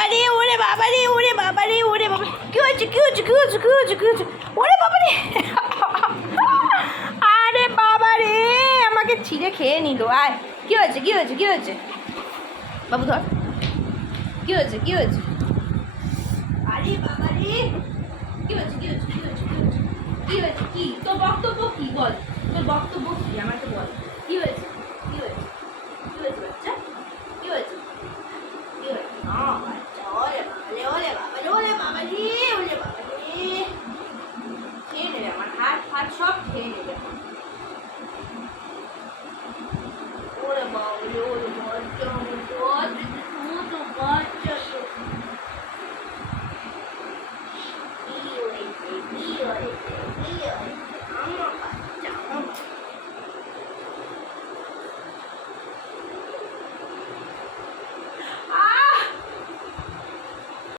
বাবা রে, ওরে বাবা রে, ওরে বাবা রে, ওরে বাবা, কি হয়েছে, কি হয়েছে, কি হয়েছে, কি হয়েছে, কি হয়েছে, ওরে বাবা রে, আরে বাবা রে, আমাকে ছিঁড়ে খেয়ে নিল। আয়, কি হয়েছে, কি হয়েছে, কি হয়েছে, বাবু ধর, কি হয়েছে, কি হয়েছে, আরে বাবা রে, কি হয়েছে, কি হয়েছে, কি হয়েছে, কি হয়েছে, কি হয়েছে, কি তোর বক্তব্য কি বল, তোর বক্তব্য কি আমাকে বল, কি হয়েছে?